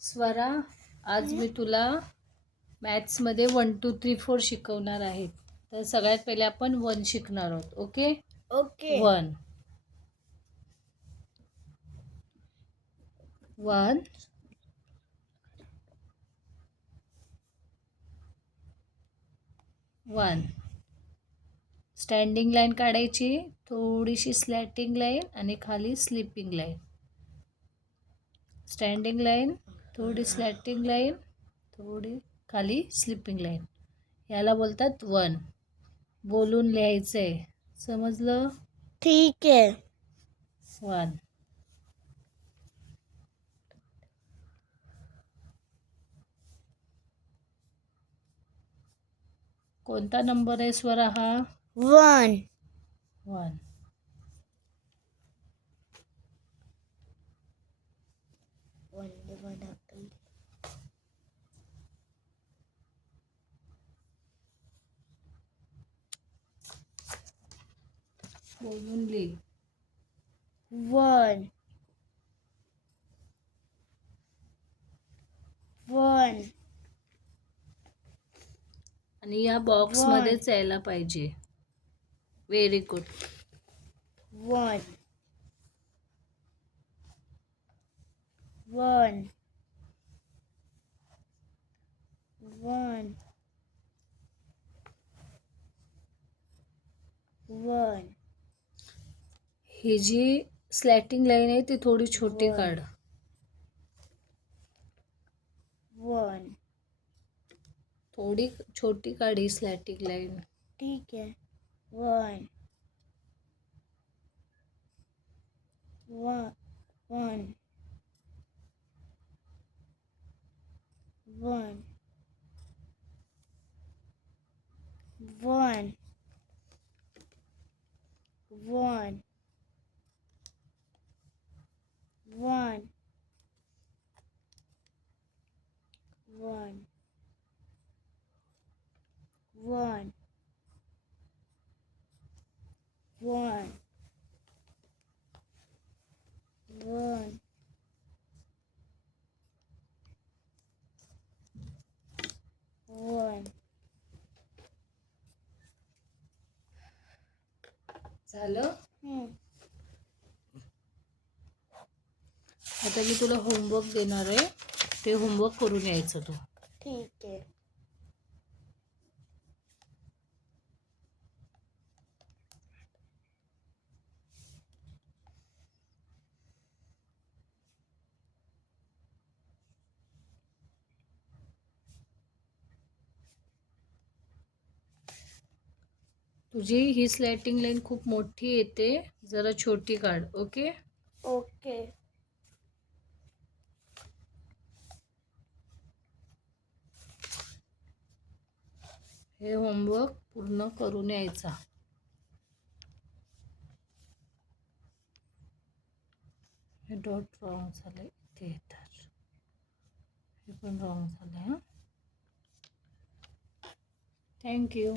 स्वरा, आज मी तुला मॅथ्समध्ये 1 2 3 4 शिकवणार आहे. तर सगळ्यात पहिले आपण 1 शिकणार आहोत. ओके. ओके 1 1 1 स्टँडिंग लाईन काढायची, थोडीशी स्लॅटिंग लाईन आणि खाली स्लिपिंग लाईन. स्टँडिंग लाईन, थोडी स्लॅटिंग लाईन, थोडी खाली स्लिपिंग लाईन. याला बोलतात 1. बोलून लिहायचं आहे, समजलं? ठीक आहे 1. कोणता नंबर आहे स्वरा हा? 1 1. बोलून लिह. 1 1 आणि या बॉक्समध्येच यायला पाहिजे. Very good. 1 1 1 1 ही जी स्लॅटिंग लाईन आहे ती थोडी छोटी वन. काढ. 1 थोडी छोटी काढ ही स्लॅटिंग लाईन. ठीक आहे 1 1 1 1 1 1 1 1 1 1 1 1 झालं? आता मी तुला होमवर्क देणार आहे, ते होमवर्क करून यायचं तू. ठीक आहे तुझी ही स्लॅटिंग लाईन खूप मोठी येते, जरा छोटी काढ. ओके. ओके हे होमवर्क पूर्ण करून यायचा. हे डॉट रॉंग झाले, ते तर हे पण रॉंग झाले. हां, थँक्यू.